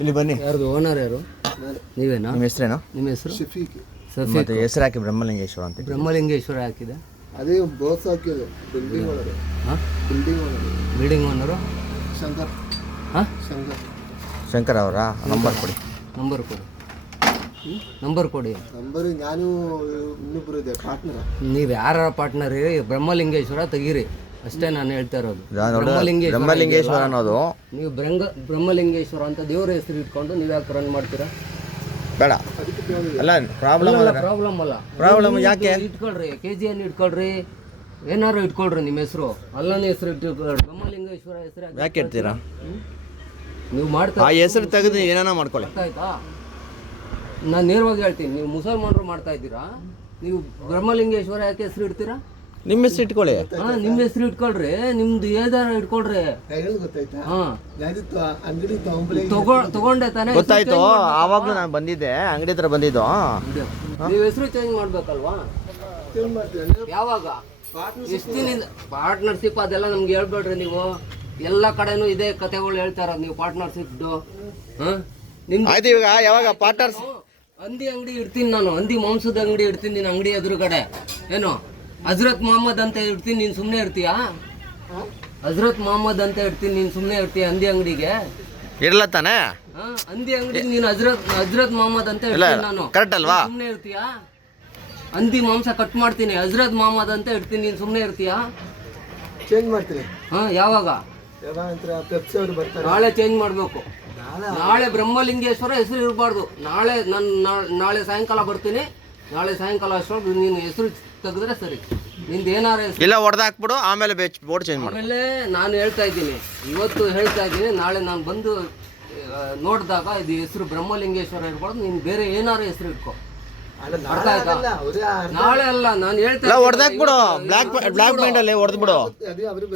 ಇಲ್ಲಿ ಬನ್ನಿ. ಯಾರ್ದು ಓನರ್ ಯಾರು? ನೀವೇನಾ? ನಿಮ್ಮ ಹೆಸರೇನು? ನಿಮ್ಮ ಹೆಸರು? ಶಫೀಕ್. ಮತ್ತೆ ಹೆಸರು ಹಾಕಿ ಬ್ರಹ್ಮಲಿಂಗೇಶ್ವರ ಅಂತ. ಬ್ರಹ್ಮಲಿಂಗೇಶ್ವರ ಹಾಕಿದೆ. ಅದೇ ಬಾಸ್ ಹಾಕಿದೆ. ಬಿಲ್ಡಿಂಗ್ ಒಳಗೆ. ಹಾಂ, ಬಿಲ್ಡಿಂಗ್ ಓನರು ಶಂಕರ್. ಹಾಂ, ಶಂಕರ್ ಅವರ ನಂಬರ್ ಕೊಡಿ. ನಂಬರ್ ಕೊಡಿ. ನಂಬರ್ ನಾನು ಇನ್ನೊಬ್ರು ಇದೆ ಪಾರ್ಟ್ನರ್. ನೀವು ಯಾರ ಪಾರ್ಟ್ನರ್? ಬ್ರಹ್ಮಲಿಂಗೇಶ್ವರ ತೆಗೀರಿ ಅಷ್ಟೇ ನಾನು ಹೇಳ್ತಾ ಇರೋದು. ಬ್ರಹ್ಮಲಿಂಗೇಶ್ವರ ಅನ್ನೋದು ನೀವು ಬ್ರಹ್ಮಲಿಂಗೇಶ್ವರ ಅಂತ ದೇವರ ಹೆಸರು ಇಟ್ಕೊಂಡು ನೀವು ಯಾಕೆ ರನ್ ಮಾಡ್ತೀರಾ? ಬೇಡ ಅಲ್ಲ, ಪ್ರಾಬ್ಲಮ್ ಪ್ರಾಬ್ಲಮ್ ಯಾಕೆ? ಇಟ್ಕೊಳ್ರಿ, KGN ಇಟ್ಕೊಳ್ರಿ, ಏನಾರು ಇಟ್ಕೊಳ್ರಿ. ನಿಮ್ಮ ಹೆಸರು ಅಲ್ಲನ ಹೆಸರು ಇಟ್ಕೊಳ್ರಿ. ಬ್ರಹ್ಮಲಿಂಗೇಶ್ವರ ಹೆಸರು ಯಾಕೆ ಇಡ್ತೀರಾ? ನೀವು ಮಾಡ್ತಾ ಆ ಹೆಸರು ತೆಗೆದು ಏನಾನ ಮಾಡ್ಕೊಳ್ಳಿ. ಆಯ್ತಾ? ನಾನು ನೇರವಾಗಿ ಹೇಳ್ತೀನಿ, ನೀವು ಮುಸಲ್ಮಾನರು ಮಾಡ್ತಾ ಇದ್ದೀರಾ, ನೀವು ಬ್ರಹ್ಮಲಿಂಗೇಶ್ವರ ಯಾಕೆ ಹೆಸರು ಇಡ್ತೀರಾ? ನಿಮ್ಮ ಹೆಸರು ಇಟ್ಕೊಳ್ಳಿ. ಹಾಂ, ನಿಮ್ಮ ಹೆಸರು ಇಟ್ಕೊಳ್ರಿ, ನಿಮ್ದು ಏದಾರ ಇಟ್ಕೊಳ್ರಿ. ಗೊತ್ತಾಯ್ತಾ? ಹಾಂ, ಅಂಗಡಿ ತಗೊಂಡೆ ತಾನೇ. ಗೊತ್ತಾಯ್ತು, ಆವಾಗಲೂ ನಾನು ಬಂದಿದ್ದೆ, ಅಂಗಡಿ ಹತ್ರ ಬಂದಿದ್ದು. ನೀವು ಹೆಸರು ಚೇಂಜ್ ಮಾಡ್ಬೇಕಲ್ವಾ? ಯಾವಾಗ? ಎಷ್ಟು ದಿನದಿಂದ ಪಾರ್ಟ್ನರ್ಶಿಪ್ ಅದೆಲ್ಲ ನಮ್ಗೆ ಹೇಳ್ಬೇಡ್ರಿ. ನೀವು ಎಲ್ಲ ಕಡೆನೂ ಇದೇ ಕತೆಗಳು ಹೇಳ್ತಾರ. ನೀವು ಪಾರ್ಟ್ನರ್ಶಿಪ್ದು ಆಯ್ತು. ಇವಾಗ ಯಾವಾಗ ಪಾರ್ಟ್ನರ್ಸ್? ಹಂದಿ ಅಂಗಡಿ ಇಡ್ತೀನಿ ನಾನು, ಹಂದಿ ಮಾಂಸದ ಅಂಗಡಿ ಇಡ್ತೀನಿ. ನಿನ್ನ ಅಂಗಡಿ ಎದುರುಗಡೆ ಏನು ಹಜರತ್ ಮೊಹಮ್ಮದ್ ಅಂತ ಇಡ್ತೀನಿ, ನೀನು ಸುಮ್ಮನೆ ಇರ್ತೀಯಾ? ಹಜರತ್ ಮೊಹಮ್ಮದ್ ಅಂತ ಇಡ್ತೀನಿ, ನೀನು ಸುಮ್ಮನೆ ಇರ್ತೀಯ ಹಂದಿ ಅಂಗಡಿಗೆ? ಇರಲ್ಲ ತಾನೆ ಹಂದಿ ಅಂಗಡಿ ನೀನು ಹಜರತ್ ಮೊಹಮ್ಮದ್ ಅಂತ ಇಡ್ತೀನಿ ನಾನು. ಕರೆಕ್ಟ್ ಅಲ್ವಾ? ಸುಮ್ಮನೆ ಇರ್ತೀಯಾ? ಹಂದಿ ಮಾಂಸ ಕಟ್ ಮಾಡ್ತೀನಿ, ಹಜರತ್ ಮೊಹಮ್ಮದ್ ಅಂತ ಇಡ್ತೀನಿ, ನೀನು ಸುಮ್ಮನೆ ಇರ್ತೀಯಾ? ಚೇಂಜ್ ಮಾಡ್ತೀನಿ. ಹಾಂ, ಯಾವಾಗ? ನಾಳೆ ಚೇಂಜ್ ಮಾಡಬೇಕು. ನಾಳೆ ಬ್ರಹ್ಮಲಿಂಗೇಶ್ವರ ಹೆಸರು ಇರಬಾರ್ದು. ನಾಳೆ ಸಾಯಂಕಾಲ ಬರ್ತೀನಿ. ನಾಳೆ ಸಾಯಂಕಾಲ ಅಷ್ಟೊಳಗೆ ನೀನು ಹೆಸರು ತೆಗೆದ್ರೆ ಸರಿ. ನಿಂದು ಏನಾರ ಇಲ್ಲ ಹೊಡೆದು ಹಾಕ್ಬಿಡು, ಆಮೇಲೆ ಬೋರ್ಡ್ ಚೇಂಜ್ ಮಾಡಿ. ಆಮೇಲೆ ನಾನು ಹೇಳ್ತಾ ಇದ್ದೀನಿ, ಇವತ್ತು ಹೇಳ್ತಾ ಇದ್ದೀನಿ, ನಾಳೆ ನಾನು ಬಂದು ನೋಡಿದಾಗ ಇದು ಹೆಸರು ಬ್ರಹ್ಮಲಿಂಗೇಶ್ವರ ಇರಬಾರ್ದು, ನೀನು ಬೇರೆ ಏನಾರು ಹೆಸರು ಇಟ್ಕೋ. ಅರ್ಥ ಆಯ್ತಾ? ನಾಳೆ ಅಲ್ಲ, ನಾನು ಹೇಳ್ತಾ ಹೊಡೆದಾಕ್ಬಿಡು, ಬ್ಲಾಕ್ ಪೇಂಟ್ ಅಲ್ಲಿ ಹೊಡೆದ್ಬಿಡು.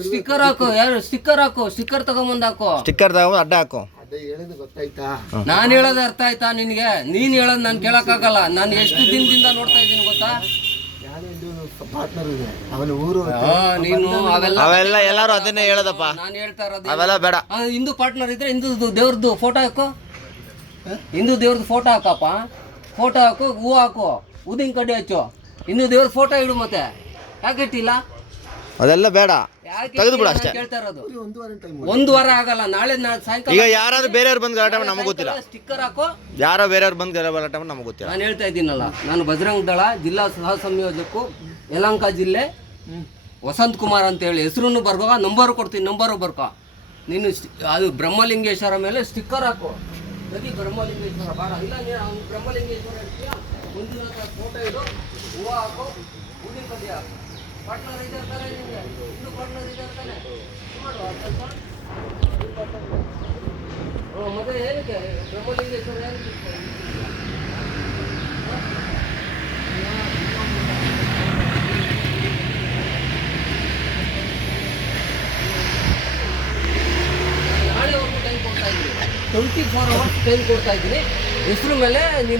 ಸ್ಟಿಕ್ಕರ್ ಹಾಕು. ಯಾರು ಸ್ಟಿಕ್ಕರ್ ಹಾಕು? ಸ್ಟಿಕ್ಕರ್ ತಗೊಂಬಂದು ಹಾಕು. ಸ್ಟಿಕ್ಕರ್ ತಗೊಂಡು ಅಡ್ಡ ಹಾಕು. ನಾನು ಹೇಳೋದು ಅರ್ಥ ಆಯ್ತಾ ನಿನ್ಗೆ? ನೀನ್ ಹೇಳೋದು ನಾನು ಕೇಳಕ್ಕಾಗಲ್ಲ. ನಾನು ಎಷ್ಟು ದಿನದಿಂದ ನೋಡ್ತಾ ಇದ್ದೀನಿ ಗೊತ್ತಾ? ನೀನು ಅವೆಲ್ಲ ಎಲ್ಲಾರು ಅದನ್ನೇ ಹೇಳೋದಪ್ಪ. ನಾನು ಹೇಳ್ತಾ ಇರೋದು ಅವೆಲ್ಲ ಬೇಡ. ಹಿಂದೂ ಪಾರ್ಟ್ನರ್ ಇದ್ರೆ ಹಿಂದೂ ದೇವ್ರದ್ದು ಫೋಟೋ ಹಾಕು. ಹಿಂದೂ ದೇವ್ರದ್ದು ಫೋಟೋ ಹಾಕಪ್ಪ. ಫೋಟೋ ಹಾಕು, ಹೂ ಹಾಕು, ಉದಿನ ಕಡ್ಡಿ ಹಚ್ಚು, ಹಿಂದೂ ದೇವ್ರ ಫೋಟೋ ಇಡು. ಮತ್ತೆ ಯಾಕೆ ಇಟ್ಟಿಲ್ಲ? ಅದೆಲ್ಲ ಬೇಡ, ತೆಗೆದುಬಿಡು ಅಷ್ಟೇ. ಕೇಳ್ತಾ ಇರೋದು ಒಂದು ವಾರ ಆಗಲ್ಲ. ನಾಳೆ ಸಾಯಂಕಾಲ ಈಗ ಯಾರಾದ್ರೂ ಬೇರೆಯವ್ರು ಬಂದು ಗಲಾಟೆ ಮಾಡಿ ನಮಗೆ ಗೊತ್ತಿಲ್ಲ. ಸ್ಟಿಕ್ಕರ್ ಹಾಕೋ. ಯಾರೋ ಬೇರೆಯವ್ರು ಬಂದು ಗಲಾಟೆ ಮಾಡಿ ನಮಗೆ ಗೊತ್ತಿಲ್ಲ. ನಾನು ಹೇಳ್ತಾ ಇದ್ದೀನಲ್ಲ, ನಾನು ಬಜರಂಗ ದಳ ಜಿಲ್ಲಾ ಸಹ ಸಂಯೋಜಕು, ಯಲಹಂಕ ಜಿಲ್ಲೆ, ವಸಂತ್ ಕುಮಾರ್ ಅಂತ ಹೇಳಿ ಹೆಸರು ಬರ್ಕೋ. ನಂಬರು ಕೊಡ್ತೀನಿ, ನಂಬರು ಬರ್ಕೋ. ನೀನು ಅದು ಬ್ರಹ್ಮಲಿಂಗೇಶ್ವರ ಮೇಲೆ ಸ್ಟಿಕ್ಕರ್ ಹಾಕು. ಸರಿ, ಬ್ರಹ್ಮಲಿಂಗೇಶ್ವರ ಬೇಡ. ಇಲ್ಲ, ನೀನು ಬ್ರಹ್ಮಲಿಂಗೇಶ್ವರ ಇರ್ತೀಯ, ಮುಂದಿನ ಫೋಟೋ ಇಡು, ಹೂವು ಹಾಕು, ಉದಿನ ಕಡ್ಡಿ ಹಾಕು. ಪಾರ್ಟ್ನರ್ ಇದ್ದಾರೆ ತಾನೆ ನಿಮಗೆ? ಇನ್ನೂ ಪಾರ್ಟ್ನರ್ ಇದ್ದಾರೆ ತಾನೆ? ಮಾಡುವ ಕೆಲಸ. ಮತ್ತೆ ಏನಕ್ಕೆ ಬ್ರಹ್ಮಲಿಂಗೇಶ್ವರ ಏನಕ್ಕೆ? ನಾಳೆವರೆಗೂ ಟೈಮ್ ಕೊಡ್ತಾ ಇದ್ದೀನಿ, 24 hours ಟೈಮ್ ಕೊಡ್ತಾ ಇದ್ದೀನಿ. ಹೆಸರು ಮೇಲೆ ನೀನು